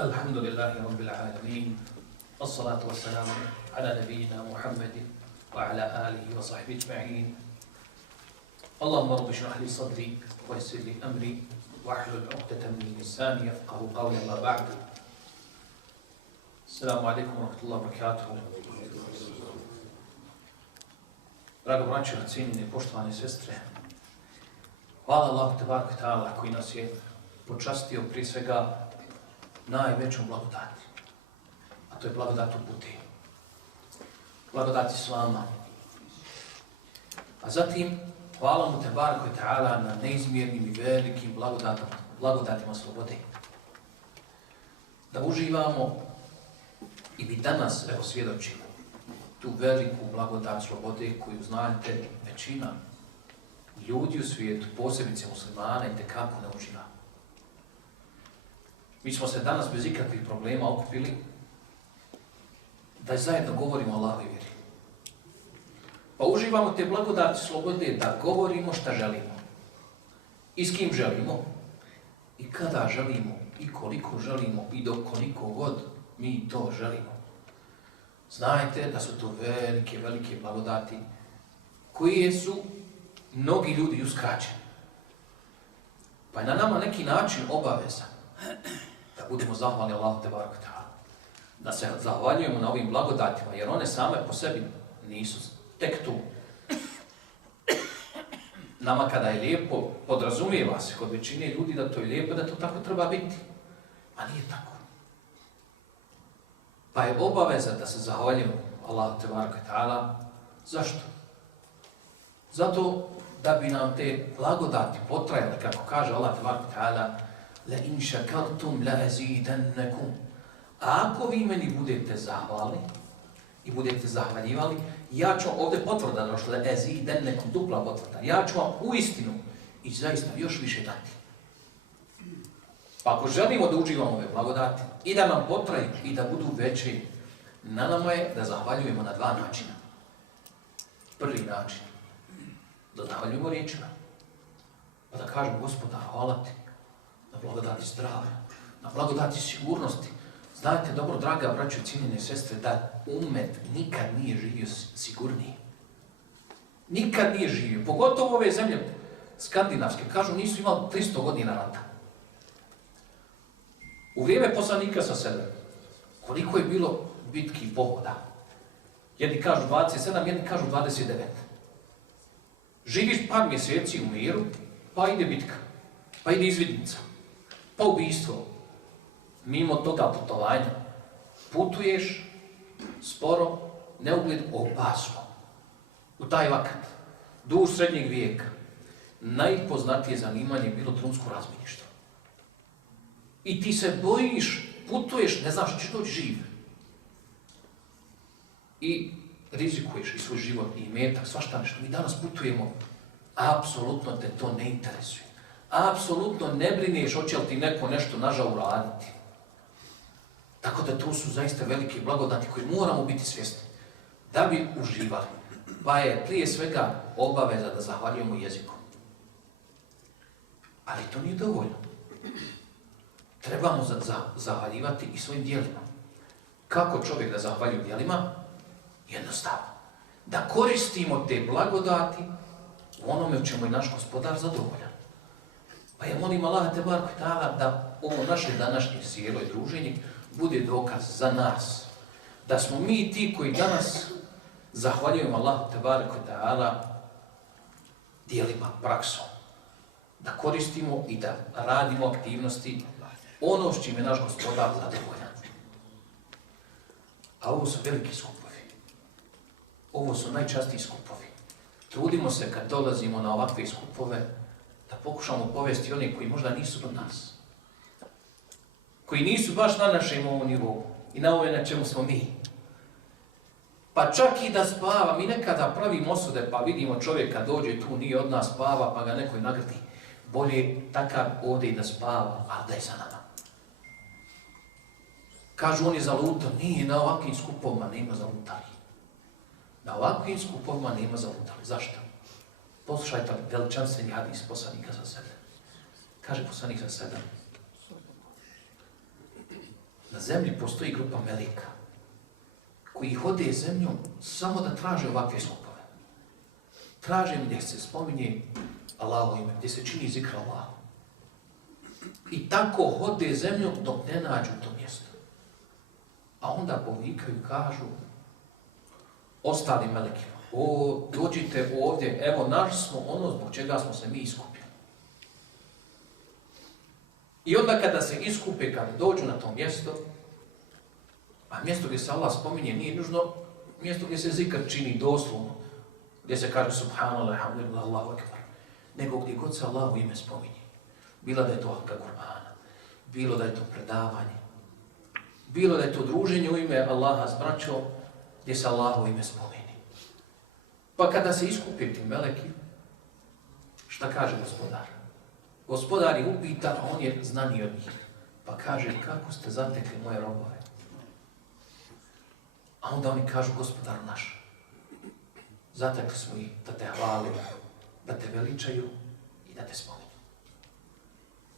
الحمد لله رب العالمين والصلاة والسلام على نبينا محمد وعلى آله وصحبه أجمعين. اللهم رب اشرح لي صدري ويسر لي أمري واحلل عقدة من لساني يفقهوا قولي. أما بعد. السلام عليكم ورحمة الله وبركاته. Drago braćo, cijenjene i poštovane sestre, hvala Allahu tebareke ve taala koji nas je počastio prije svega najvećom blagodati, a to je blagodat upute, blagodat Islama. A zatim, hvala mu tebareke ve taala na neizmjernim i velikim blagodatima slobode. Da uživamo i mi danas, evo, svjedočimo tu veliku blagodat slobode koju, znate, većina ljudi u svijetu, posebice muslimana, itekako ne uživa. Mi smo se danas bez ikakvih problema okupili da zajedno govorimo o Allahovoj vjeri. Pa uživamo te blagodati slobode da govorimo šta želimo i s kim želimo i kada želimo i koliko želimo i do koliko god mi to želimo. Znajte da su to velike blagodati koje su mnogi ljudi uskraćeni. Pa je na nama neki način obaveza da budemo zahvalni Allahu tebareke ve taala, da se zahvaljujemo na ovim blagodatima, jer one same po sebi nisu tek tu. Nama kada je lijepo, podrazumijeva se kod većine ljudi da to je lijepo, da to tako treba biti, a nije tako. Pa je obaveza da se zahvaljujemo Allahu tebareke ve taala. Zašto? Zato da bi nam te blagodati potrajale, kako kaže Allah tebareke ve taala: la in shakartum la azidannakum. A ako vi meni budete zahvalni i budete zahvaljivali, ja ću ovdje potvrda došla, la azidannakum, dupla potvrda. Ja ću vam uistinu i zaista još više dati. Pa ako želimo da uživamo ove blagodati i da nam potraju i da budu veći, na nama je da zahvaljujemo na dva načina. Prvi način, da zahvaljujemo riječima, pa da kažemo: Gospodar, hvala ti na blagodati zdravlja, na blagodati sigurnosti. Znate dobro, draga braćo i cijenjene sestre, da umet nikad nije živio sigurniji. Nikad nije živio, pogotovo ove zemlje skandinavske, kažu nisu imali 300 godina rata. U vrijeme poslanika sa sebe, koliko je bilo bitki i pohoda? Jedni kažu 27, jedni kažu 29. Živiš par mjeseci u miru, pa ide bitka, pa ide izvidnica, pa ubijstvo. Mimo toga putovanja putuješ sporo, neugled, opasno. U taj vakat, duž srednjeg vijeka, najpoznatije zanimanje je bilo trunsko razmirištvo. I ti se bojiš, putuješ, ne znaš što doći živ. I rizikuješ i svoj život i imetak, svašta nešto. Mi danas putujemo, apsolutno te to ne interesuje. Apsolutno ne brineš hoće li ti neko nešto nažao uraditi. Tako da to su zaista velike blagodati koje moramo biti svjesni da bi uživali. Pa je prije svega obaveza da zahvaljujemo jezikom. Ali to nije dovoljno. Trebamo zahvaljivati i svojim djelima. Kako čovjek da zahvaljuje djelima? Jednostavno. Da koristimo te blagodati u onome u čemu je naš Gospodar zadovoljan. Pa ja molim Allaha tebareke ve taala da ovo naše današnje sjelo i druženje bude dokaz za nas. Da smo mi ti koji danas zahvaljujemo Allahu tebareke ve taala djelima, praksom. Da koristimo i da radimo aktivnosti ono s čim je naš Gospodar zadovoljan. A ovo su veliki skupovi. Ovo su najčastiji skupovi. Trudimo se kad dolazimo na ovakve skupove da pokušamo povesti one koji možda nisu od nas. Koji nisu baš na našem ovom nivou i na ovome na čemu smo mi. Pa čak i da spava, mi nekada pravimo osude pa vidimo čovjeka dođe tu, nije od nas, spava pa ga neko i nagrdi. Bolje takav ovdje i da spava, ali da je za nama. Kažu on je zalutao, nije, na ovakvim skupovima nema zalutali. Na ovakvim skupovima nema zalutali. Zašto? Poslušajte veličanstveni hadis poslanika sa sebe. Kaže poslanik sa sebe: na zemlji postoji grupa meleka koji hode zemljom samo da traže ovakve skupove. Traže gdje se spominje Allahovo ime, gdje se čini zikr Allahu. I tako hode zemljom dok ne nađu to mjesto. A onda povikaju i kažu ostalim melekima, dođite ovdje, evo naš smo ono zbog čega smo se mi iskupili. I onda kada se iskupe, kada dođu na to mjesto, a mjesto gdje se Allah spominje nije nužno mjesto gdje se zikr čini doslovno, gdje se kaže subhanallah, alhamdulillah, Allahu akbar, nego gdje god se Allahu ime spominje. Bilo da je to halka Kur'ana, bilo da je to predavanje, bilo da je to druženje u ime Allaha s braćom, gdje se Allahu ime spomeni. Pa kada se iskupe ti meleki, šta kaže gospodar? Gospodar ih upita, a on je znaniji od njih. Pa kaže, kako ste zatekli moje robove? A onda oni kažu, gospodar naš, zatekli smo ih da te hvali, da te veličaju i da te spominju.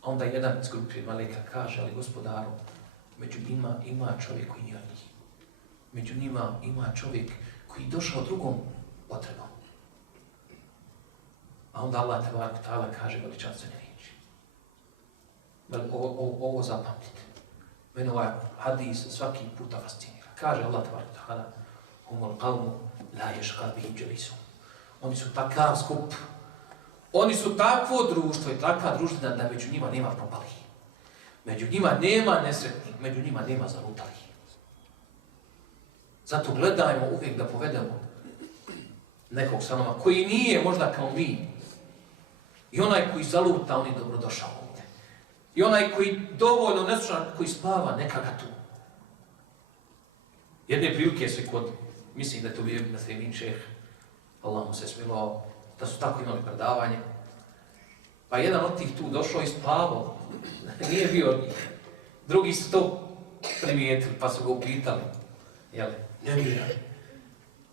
A onda jedan iz grupe meleka kaže, ali gospodaru, među njima ima čovjek koji nije od njih. Među njima ima čovjek koji je došao drugom potrebom. A onda Allah ta'ala kaže veličanstvene riječi. Ovo zapamtite. Mene ovaj hadis svaki puta fascinira. Kaže Allah ta'ala humul qavmu la yashqa bihim jalisum. Oni su takav skup. Oni su takvo društvo i takva društvina da među njima nema propalih. Među njima nema nesretnih, među njima nema zalutalih. Zato gledajmo uvijek da povedemo nekog sa nama koji nije možda kao mi. I onaj koji zaluta, on je dobrodošao ovdje. I onaj koji dovoljno neslušan, koji spava, neka ga tu. Jedne prilike se kod, mislim da je to bio na Sremin šeh, Allah mu se smilao, da su tako imali predavanje. Pa jedan od tih tu došao i spavao. Nije bio od njih. Drugi su to primijetili, pa su ga upitali. Jel? Ne mira.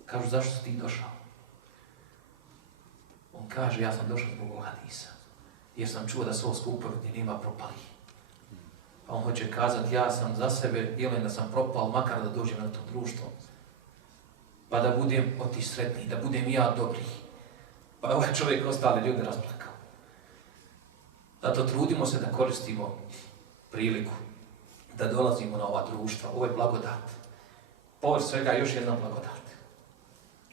Kažu, zašto si ti došao? On kaže, ja sam došao zbog ovog hadisa. Jer sam čuo da su ovo skupovi gdje nema propalih. Pa on hoće kazati, ja sam za sebe, djelujem da sam propao, makar da dođem na to društvo. Pa da budem od tih sretnih, da budem i ja dobrih. Pa ovaj čovjek ostale ljude rasplakao. Zato trudimo se da koristimo priliku, da dolazimo na ova društva. Ovo je blagodat. Povrh svega još jedna blagodat.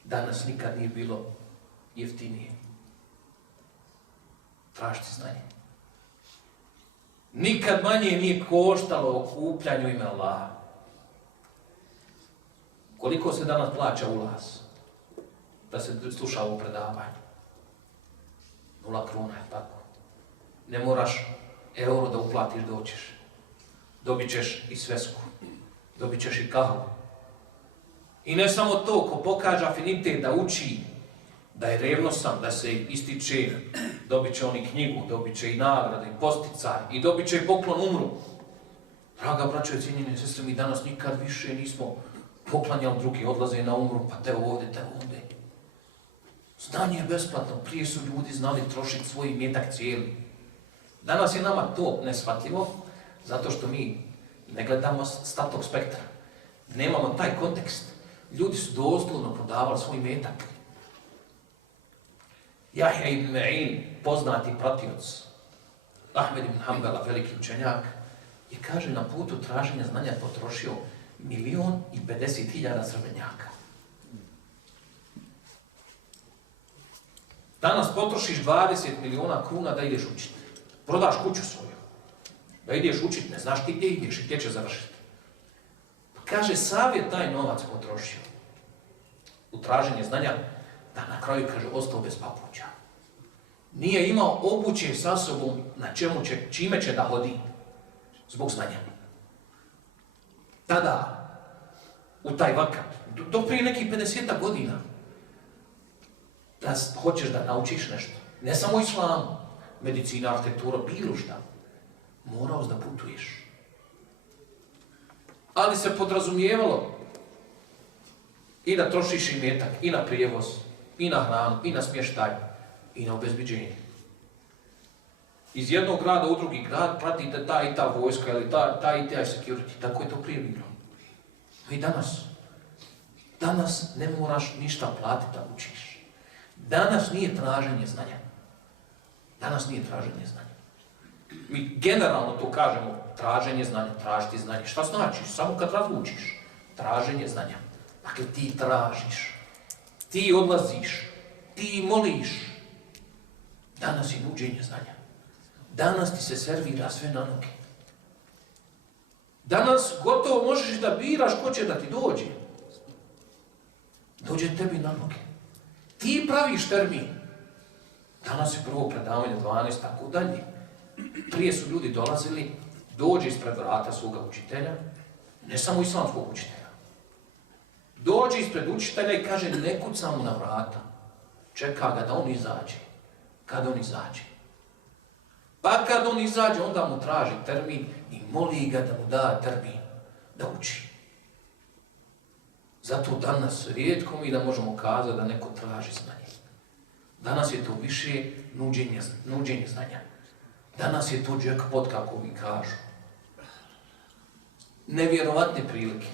Danas nikad nije bilo jeftinije tražiti znanje. Nikad manje nije koštalo okupljanju ime Allaha. Koliko se danas plaća ulaz da se sluša ovo predavanje? 0 kruna, je tako? Ne moraš euro da uplatiš, doćeš. Dobit ćeš i svesku, dobit ćeš i kahvu. I ne samo to, ko pokaže afinitet da uči, da je revnosan, da se ističe, dobit će oni knjigu, dobit će i nagrade, i posticaj, i dobit će i poklon umru. Draga braćo i cijenjene sestre, mi danas nikad više nismo poklanjali, drugi odlaze na umru, pa te ovdje, te ovdje. Znanje je besplatno, prije su ljudi znali trošiti svoj imetak cijeli. Danas je nama to neshvatljivo, zato što mi ne gledamo s tog spektra. Nemamo taj kontekst. Ljudi su doslovno prodavali svoj imetak. Jahja ibn Ma'in, poznati pratioc Ahmed ibn Hanbala, veliki učenjak, je, kaže, na putu traženja znanja potrošio 1.050.000 srebrnjaka. Danas potrošiš 20 milijuna kruna da ideš učiti. Prodaš kuću svoju. Da ideš učiti, ne znaš ti gdje ideš i gdje će završiti. Kaže, sav je taj novac potrošio u traženje znanja, da na kraju, kaže, ostao bez papuća. Nije imao obuće sa sobom na čime će da hodi zbog znanja. Tada, u taj vakat, do prije nekih 50 godina, da hoćeš da naučiš nešto, ne samo islamu, medicina, arhitektura, bilo šta, morao da putuješ. Ali se podrazumijevalo i da trošiš imetak, i na prijevoz, i na hranu, i na smještaj, i na obezbiđenje. Iz jednog grada u drugi grad pratite ta i ta vojska ili ta i ta security. Tako je to prije bilo. I danas ne moraš ništa platiti da učiš. Danas nije traženje znanja. Danas nije traženje znanja. Mi generalno to kažemo, traženje znanja, tražiti znanje. Šta znači? Samo kad razlučiš. Traženje znanja. Dakle, ti tražiš, ti odlaziš, ti moliš. Danas je nuđenje znanja. Danas ti se servira sve na noge. Danas gotovo možeš da biraš ko će da ti dođe. Dođe tebi na noge. Ti praviš termin. Danas je prvo predavanje 12, tako dalje. Prije su ljudi dolazili, dođe ispred vrata svoga učitelja, ne samo islamskog učitelja. Dođe ispred učitelja i kaže, ne kucam mu na vrata. Čeka ga da on izađe. Kad on izađe. Pa kad on izađe, onda mu traži termin i moli ga da mu da termin, da uči. Zato danas rijetko mi da možemo kazati da neko traži znanje. Danas je to više nuđenje znanja. Danas je to jackpot, kako mi kažu. Nevjerovatne prilike.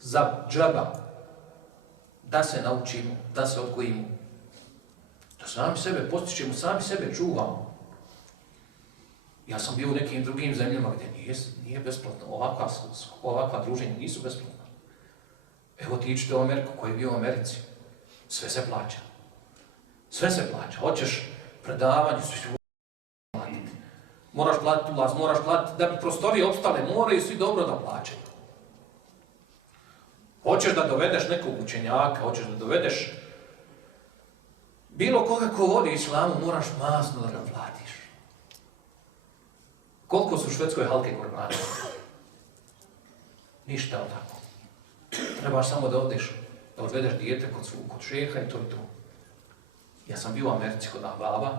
Za džaba. Da se naučimo, da se odgojimo. Da sami sebe postičemo, sami sebe čuvamo. Ja sam bio u nekim drugim zemljama gdje nije besplatno. Ovakva druženja nisu besplatna. Evo ti iđete u Ameriku, koji je bio u Americi. Sve se plaća. Sve se plaća. Hoćeš predavanje, sve će platiti. Moraš platiti ulaz, moraš platiti, da bi prostorije opstale, moraju svi dobro da plaćaju. Hoćeš da dovedeš nekog učenjaka, hoćeš da dovedeš bilo koga ko vodi islamu, moraš masno da ga platiš. Koliko su u Švedskoj halke kurbana? Ništa od tako. Trebaš samo da odvedeš dijete kod šeha i to je to. Ja sam bio u Americi kod baba,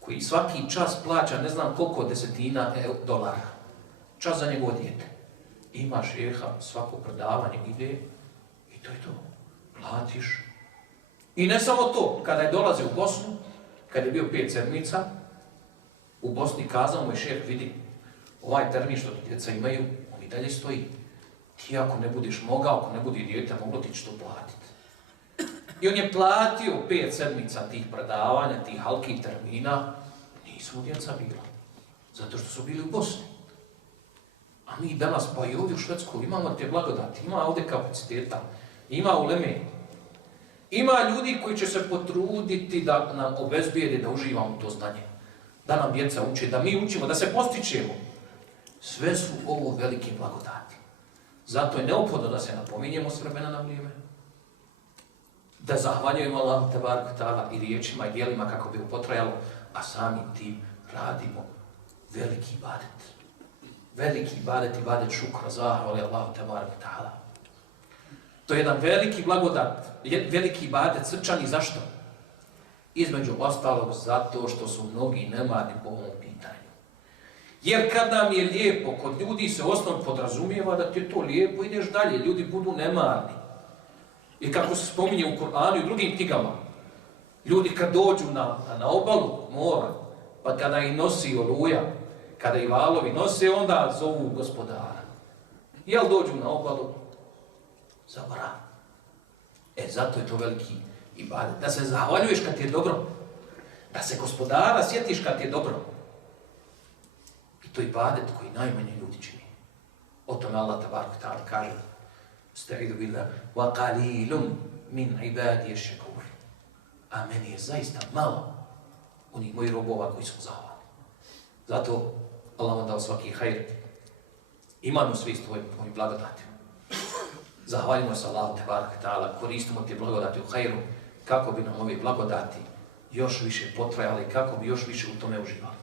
koji svaki čas plaća ne znam koliko desetina dolara. Čas za njegovo dijete. Ima šeha, svako predavanje ide i to je to. Platiš. I ne samo to, kada je dolazio u Bosnu, kada je bio 5 sedmica, u Bosni kazao mu je šef, vidi, ovaj termin što ti djeca imaju, on i dalje stoji. Ti ako ne budeš mogao, ako ne budi dijete, moglo ti će to platiti. I on je platio 5 sedmica tih predavanja, tih halkih termina, nisu mu djeca bila. Zato što su bili u Bosni. A mi danas, pa i ovdje u Švedskoj, imamo te blagodati, ima ovdje kapaciteta, ima uleme. Ima ljudi koji će se potruditi da nam obezbijede da uživamo to znanje. Da nam djeca uče, da mi učimo, da se postičemo. Sve su ovo velike blagodati. Zato je neophodno da se napominjemo s vremena na vrijeme. Da zahvaljujemo Allahu tebarek ve taala i riječima i djelima kako bi potrajalo, a samim tim radimo veliki ibadet. Veliki ibadet šukra, zahvali Allahu tebarek ve taala. To je jedan veliki blagodat, veliki ibadet srčani. Zašto? Između ostalog zato što su mnogi nemarni po ovom pitanju. Jer kad nam je lijepo, kod ljudi se osnovno podrazumijeva da ti je to lijepo, ideš dalje, ljudi budu nemarni. I kako se spominje u Kur'anu i drugim knjigama, ljudi kad dođu na obalu mora, pa kada ih nosi oluja, kada ih valovi nose, onda zovu gospodara. Jel dođu na obalu? Zaborav. Zato je to veliki ibadet. Da se zahvaljuješ kad ti je dobro. Da se gospodara sjetiš kad ti je dobro. I to je ibadet koji najmanje ljudi čini. O tome Allah tebarek ve taala kaže: Staidu billah, wa qalilun min ibadi ash-shakur. A meni je zaista malo onih mojih robova koji su zahvalni. Zato Allah vam dao svaki hajr. Imamo svi s tvojim blagodatima. Zahvaljujemo se Allahu tebarek ve taala, koristimo te blagodati u hajru kako bi nam ove blagodati još više potrajali, kako bi još više u tome uživali.